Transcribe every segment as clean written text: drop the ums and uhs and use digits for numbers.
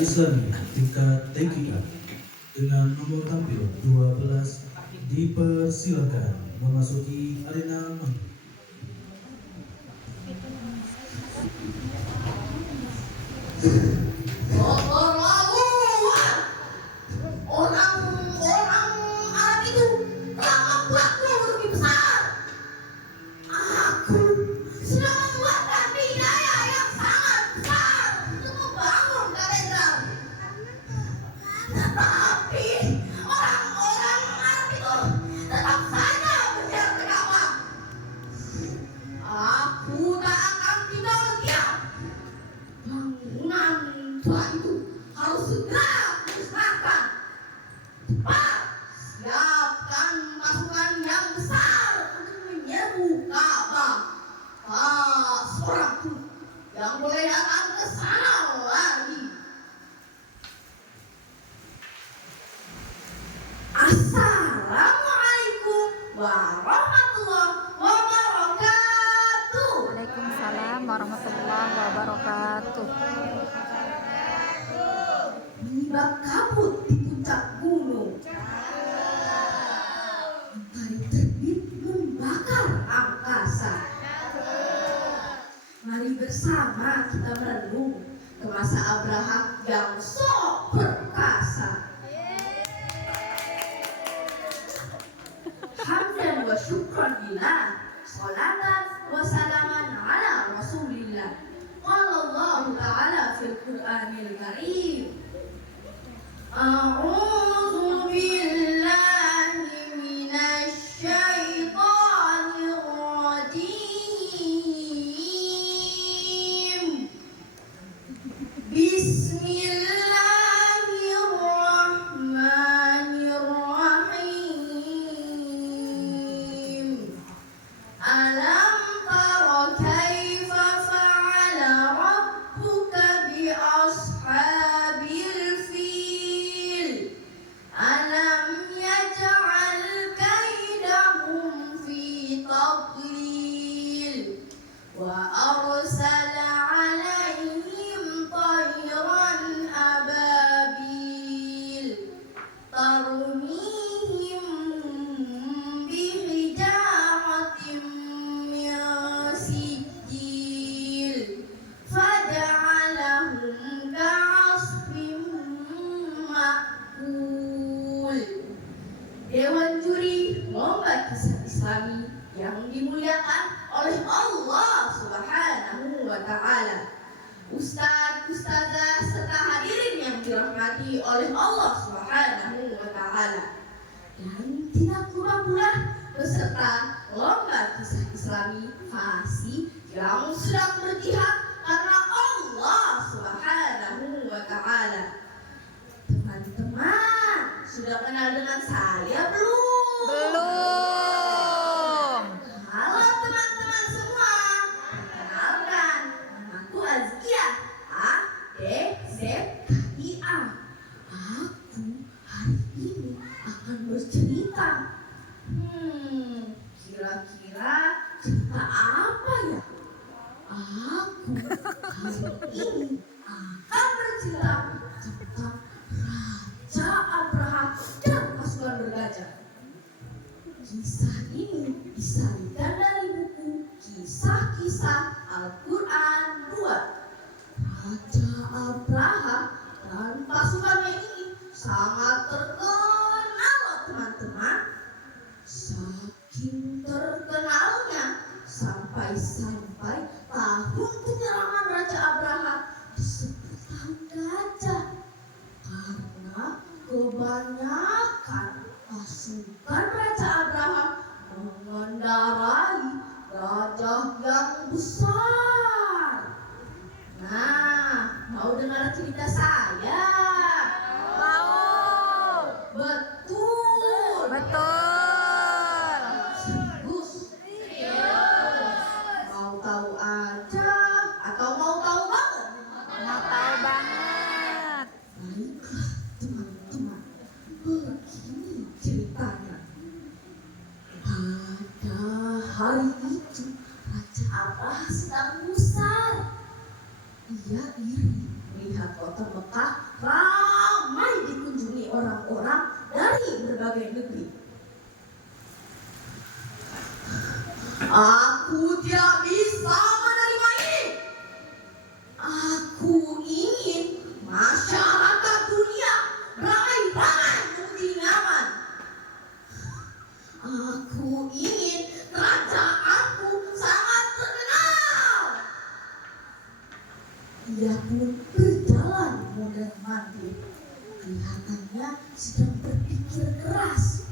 Islami tingkat TKA dengan nomor tampil 12 dipersilakan memasuki arena manggung. Orang-orang Arab itu telah membuatku rugi besar. Aku sudah membuatkan biaya yang sangat besar untuk membangun katedral. Tetapi orang-orang Arab itu tetap saja berjalan berdakwah. Aku tak akan tinggal diam. Bangunan tua itu harus segera dimusnahkan. Cepat siapkan pasukan yang besar untuk menyerbu Ka'bah. Tak seorang pun yang boleh datang ke sana lagi. Assalamualaikum warahmatullahi wabarakatuh. Waalaikumsalam warahmatullahi wabarakatuh. Menyibak kabut di puncak gunung. Matahari terbit membakar angkasa. Mari bersama kita merenung ke masa Abraham yang sok perkasa. Hamdan wa syukran lillah, salatan wa salaman ala rasulillah. Qala Allah Ta'ala fil Qur'anil Karim. A'udzu billahi minasy syaithanir rajim. Bismillahirrahmanirrahim. Alam tara kaifa fa'ala rabbuka bi ashabil fil. Alam yaj'al kaidahum fi tadlil. Wa arsala 'alaihim tayran ababil tarmihim bihijaratin min sijil faja'alahum ka'asfin ma'kul. Dewan Juri Lomba Kisah Islami yang dimuliakan oleh Allah Subhanahu wa Ta'ala, Ustadz, Ustazah, serta hadirin yang dirahmati oleh Allah Subhanahu wa Ta'ala, dan tidak lupa pula peserta Lomba Kisah Islami Fasi yang sedang berjihad karena Allah Subhanahu wa Ta'ala. Teman-teman, sudah kenal dengan saya belum? Belum. Halo teman-teman semua, kenalkan, namaku Azkia, A-D-Z-K-I-A. Aku hari ini akan bercerita. Kira-kira cerita apa ya? Aku hari ini akan bercerita tentang Raja Abraham dan pasukan bergajah. Kisah ini disalikan dari buku Kisah-Kisah Al-Quran 2. Raja Abraham dan pasukannya ini sangat terkenal, teman-teman. Saking terkenalnya sampai-sampai tahun penyerangan Raja Abraham disebut tahun gajah karena kebanyakan pasukan Raja Abraham mengendarai gajah yang besar. Nah, mau dengar cerita saya? Mau. Betul. Betul. Serius. Mau tahu aja atau mau tahu banget? Mau tahu banget. Baiklah teman-teman, begini ceritanya. Pada hari itu Raja Abraham sedang gusar. Ia iri melihat kota Mekah mondar-mandir. Kelihatannya sedang berpikir keras.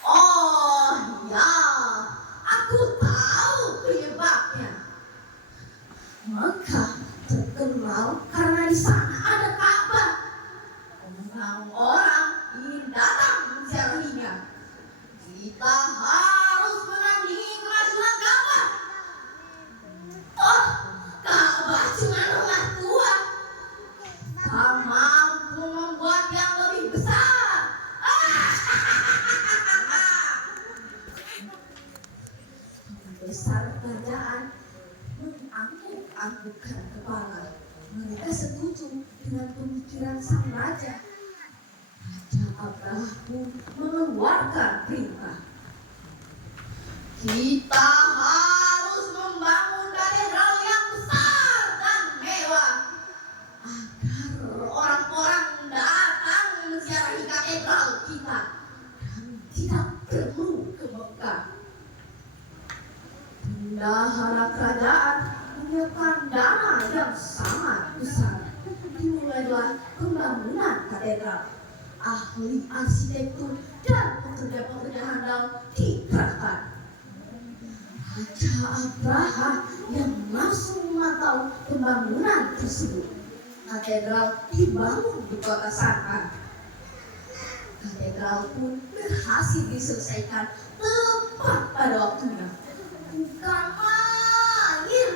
Oh ya, aku tahu penyebabnya. Mekah terkenal karena di sana ada Ka'bah. Orang-orang ingin datang menziarahinya. Kita harus menandingi kemajuan Ka'bah. Oh, Ka'bah cuma rumah tua. Tak mampu membuat yang lebih besar. Besar kerajaan mengangguk-anggukkan kepala. Mereka setuju dengan pemikiran sang raja. Raja Abraha pun mengeluarkan perintah. Kita harus membangun katedral yang besar dan mewah agar orang-orang datang menziarahi katedral kita dan tidak perlu ke Mekah. Bendahara kerajaan menyiapkan dana yang sangat besar. Dimulailah pembangunan katedral. Ahli arsitektur dan pekerja-pekerja handal dikerahkan. Raja Abraha yang langsung memantau pembangunan tersebut. Katedral dibangun di kota San'a. Katedral pun berhasil diselesaikan tepat pada waktunya. Bukan main.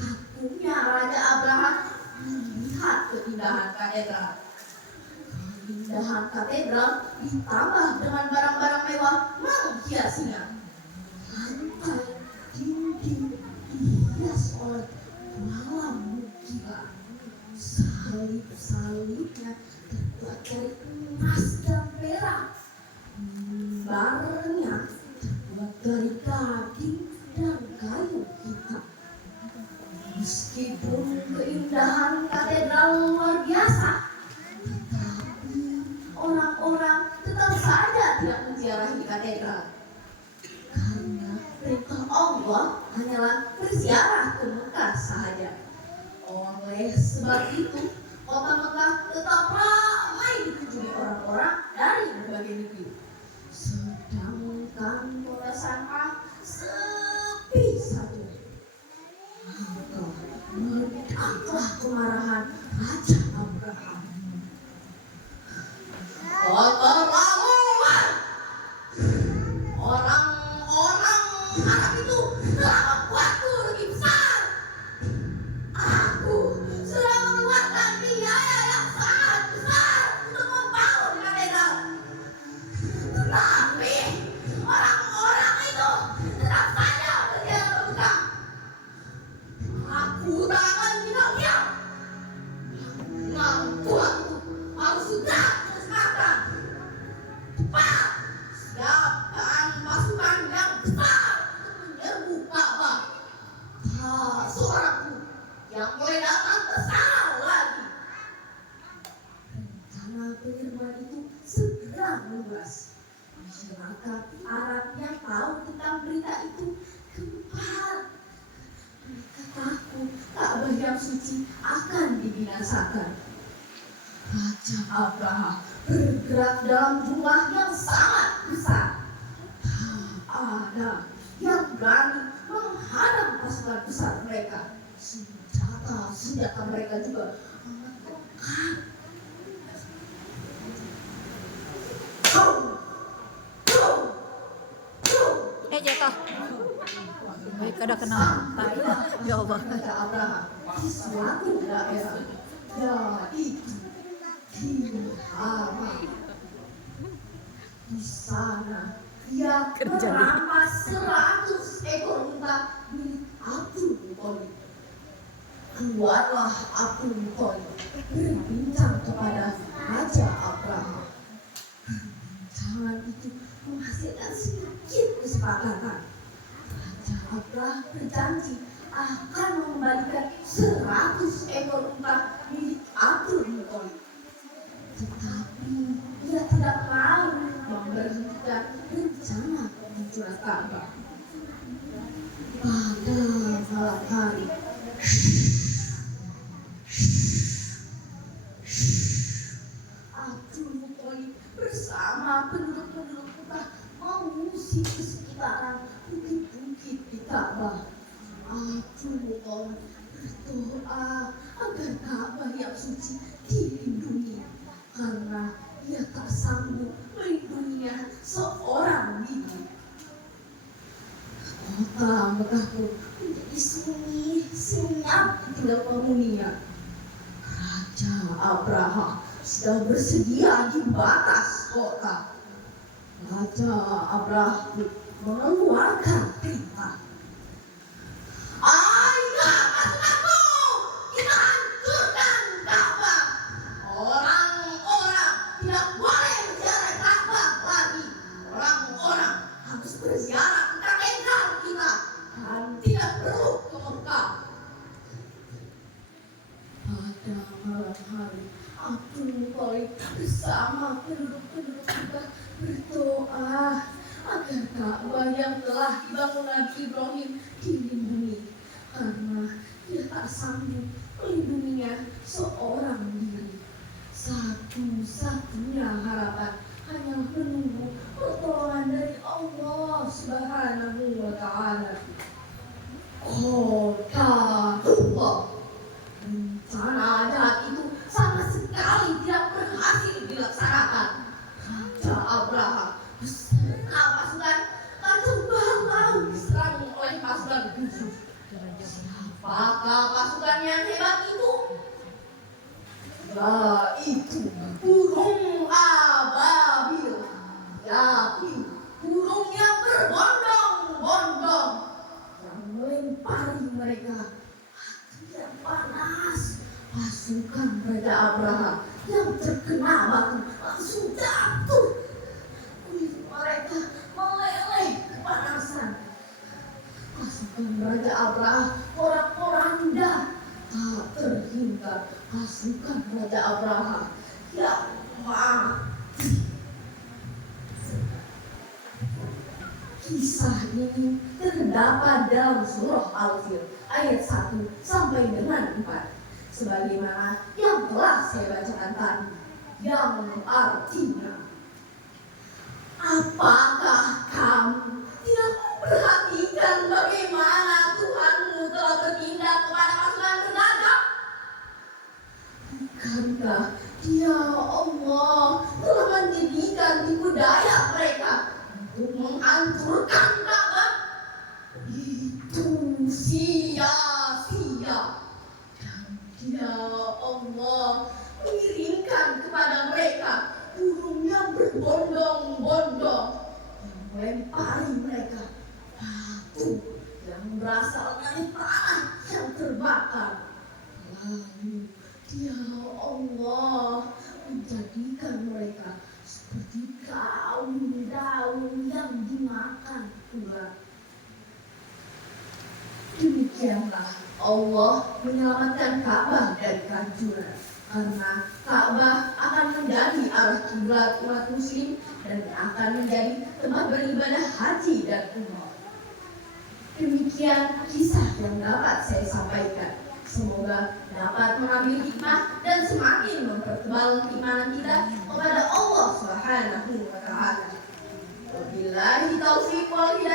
Akhirnya Raja Abraha melihat keindahan katedral. Keindahan katedral ditambah dengan barang-barang mewah menghiasinya. Lantai, dinding dihias oleh malam mukibah. Salib-salibnya terbuat dari emas dan perak. Mimbarnya terbuat dari daging dan kayu hitam. Meskipun keindahan katedral luar biasa, tetapi orang-orang tetap saja tidak menziarahi katedral. Karena perintah Allah hanyalah berziarah ke Mekah sahaja. Oleh sebab itu, kota Mekah tetap ramai dikunjungi orang-orang dari berbagai negeri. Sedangkan kota San'a sepi saja. Maka meledaklah kemarahan Raja Abraham. Keterlaluan! Orang-orang Arab itu telah membuatku lebih besar. Aku sudah mengeluarkan biaya yang sangat besar untuk membangun katedral. Tetapi orang-orang itu tetap saja berjalan membuka. Aku tak akan tinggal diam. Tuhan itu harus sudah musnahkan. Cepat siapkan pasukan yang besar untuk menyerbu Ka'bah. Tak seorang pun yang boleh datang ke sana lagi. Rencana penyerbuan itu segera meluas. Masyarakat Arab yang tahu tentang berita itu gempar. Mereka takut Ka'bah yang suci akan dibinasakan. Raja Abraha bergerak dalam jumlah yang sangat besar. Tak ada yang berani menghadang pasukan besar mereka. Senjata mereka juga amat lengkap. Jatuh. Baik, ada kena tadi. Ya Allah. Raja Abraha di suatu daerah, yaitu Hira. Di sana ia merampas 100 ekor unta milik Abdul Muthalib. Keluarlah Abdul Muthalib berbincang kepada Raja Abraha. Perbincangan itu menghasilkan sedikit kesepakatan. Raja Abraha berjanji akan mengembalikan 100 ekor unta milik Abdul Muthalib. Tetapi dia tidak mau memberhentikan rencana penghancuran Ka'bah. Pada malam hari, Abdul Muthalib bersama penduduk-penduduk Mekah mengungsi ke sekitaran bukit-bukit di Ka'bah. Abdul Muthalib berdoa agar Ka'bah yang suci dilindungi karena ia tak sanggup melindunginya seorang diri. Kota Mekah pun menjadi sunyi, senyap ditinggal penghuninya. Raja Abraha sudah bersedia di batas kota. Raja Abraha mengeluarkan perintah. Ayo pasukanku, kita hancurkan Ka'bah. Orang-orang tidak boleh berziarah Ka'bah lagi. Orang-orang harus berziarah ke katedral kita dan tidak perlu ke Mekah. Pada malam hari, Abdul Muthalib bersama penduduk-penduduk Mekah berdoa agar Ka'bah yang telah dibangun Nabi Ibrahim dilindungi karena dia tak sanggup melindunginya seorang diri. Satu-satunya harapan hanya menunggu pertolongan dari Allah Subhanahu wa Ta'ala. Qadarullah. Rencana jahat itu sama sekali tidak berhasil dilaksanakan. Raja Abraha beserta pasukan terbang diserang oleh pasukan khusus. Apakah pasukan yang hebat itu? Yaitu burung ababil, yakni burung yang berbondong-bondong yang melempari mereka. Yang panas, pasukan Raja Abraha yang terkena batu langsung jatuh. Kulit mereka meleleh kepanasan. Pasukan Raja Abraha porak-poranda, tak terhingga pasukan Raja Abraha yang mati. Kisah ini terdapat dalam surah Al-Fil ayat 1 sampai dengan 4. Sebagaimana yang telah saya bacakan tadi, yang artinya, apakah kamu tidak memperhatikan bagaimana Tuhanmu telah bertindak kepada pasukan bergagak? Bukankah Dia Allah telah menjadikan tipu daya mereka untuk menghancurkan Ka'bah? Itu sia-sia. Dan Dia Allah mengirimkan kepada mereka burung yang berbondong-bondong yang melempari mereka batu yang berasal dari tanah yang terbakar. Lalu Dia Allah menjadikan mereka seperti daun-daun yang dimakan ular. Demikianlah Allah menyelamatkan Ka'bah dari kehancuran, karena Ka'bah akan menjadi arah kiblat umat muslim dan akan menjadi tempat beribadah haji dan umrah. Demikian kisah yang dapat saya sampaikan. Semoga dapat mengambil hikmah dan semakin mempertebal keimanan kita kepada Allah Subhanahu wa Ta'ala. Wabillahi taufiq wal hidayah.